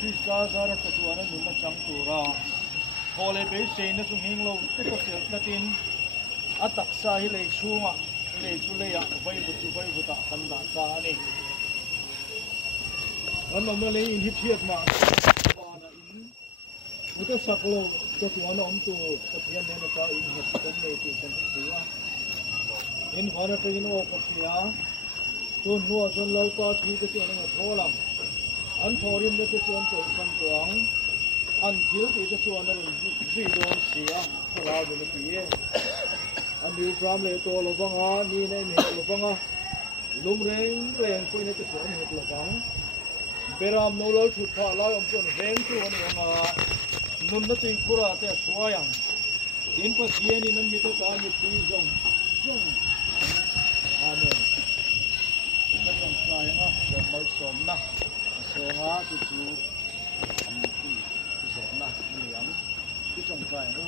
Krista zara tatuana nuna chang tura hole be seina sung hinglo te ko sel natin atak sa hi lei chunga lei chu le ya vai bu ta kan da sa ani an ma le in hi thiet ma ba in uta saklo to tuana om tu pathian ne ta in hi kan le ti kan siwa in hora te in o ko sia to nuwa son lal pa thi te ana tholam an thorin le te chuan choi sam tuang an thil ti te chuan an zui don sia khala de le ti an diu pram le to lo banga ni nei me lo banga lum reng poi ne te chuan he lo bang beram no lal thu pha la om chuan reng tu an anga nun na ti khura te suayang in pa thian in an mi te ka mi ti zong amen na kan sai na mal som na Songa tu chu tu zona niam tu chong kai no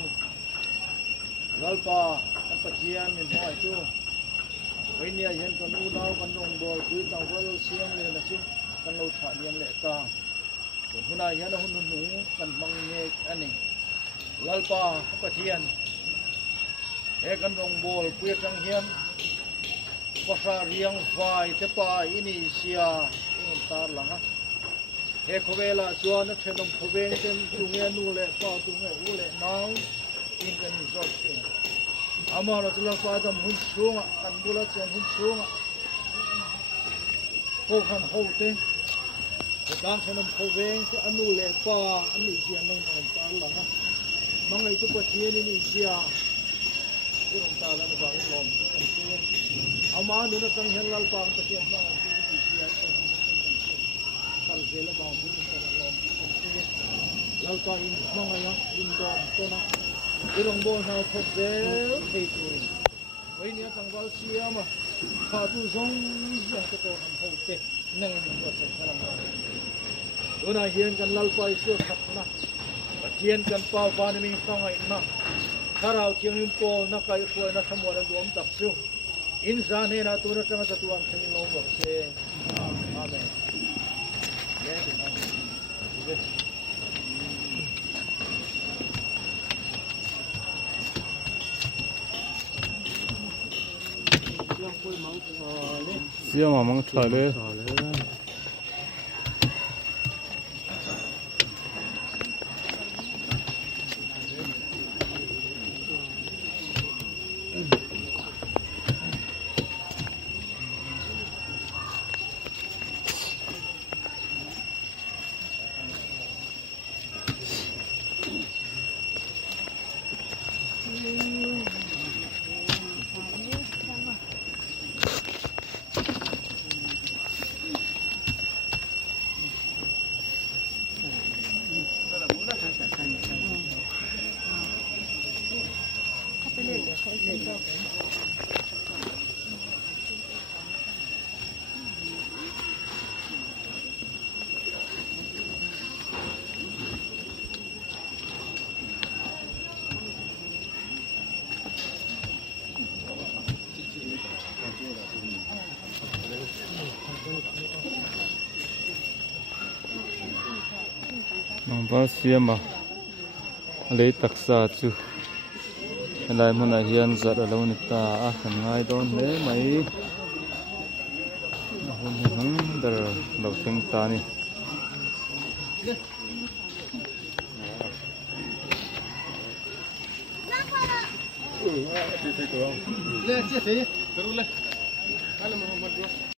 lalpa an pathian min hoi tu vainia yen kan u nau kan dong bol tu tang wal siam le na chu kan lo tha liang le ka kon huna yen hun nu kan mang nge ani lalpa pathian he kan dong bol pu chang hian pasha riang vai te pa ini sia in tar langa he khovela chuan a thenong khoveng ten tunge nu le pa tunge u le nau in kan zot te amara tula pa dam hun chunga kan bula chen hun chunga ko khan ho te đang xem khâu veng sẽ ăn nuôi lệ pa ăn nị chia này nó ta là ha mang ngày tu bát chia này nị chia cái ông ta là nó vào lòng cái kia ama nữa nó tăng hiện lal pa cái kia mang ngày tu nị chia kalau dia lah bawa ini kalau lom lalu kau ini mang ayah ini dom tu nak irong bon hal khop del thei tu ini tang wal sia ma khatu zong yang tu tu ham hau te nang ni ko se khalam tu na hian kan lal pai su khat na patien kan pau ba ni tang ai na tharau thiang nim pol na kai khoi na thamwa na duam tak su in zan he na tu na tang ta tuang thangin lo ba se amen siêu mà mong trời lên nong ba siam à lấy taksa chu lại mình là hiền giật ở lâu nít ta à khẩn ngay đón thế mấy hôm hôm đờ đầu tiên ta nè lên chia sẻ, terus lah. Kalau mau buat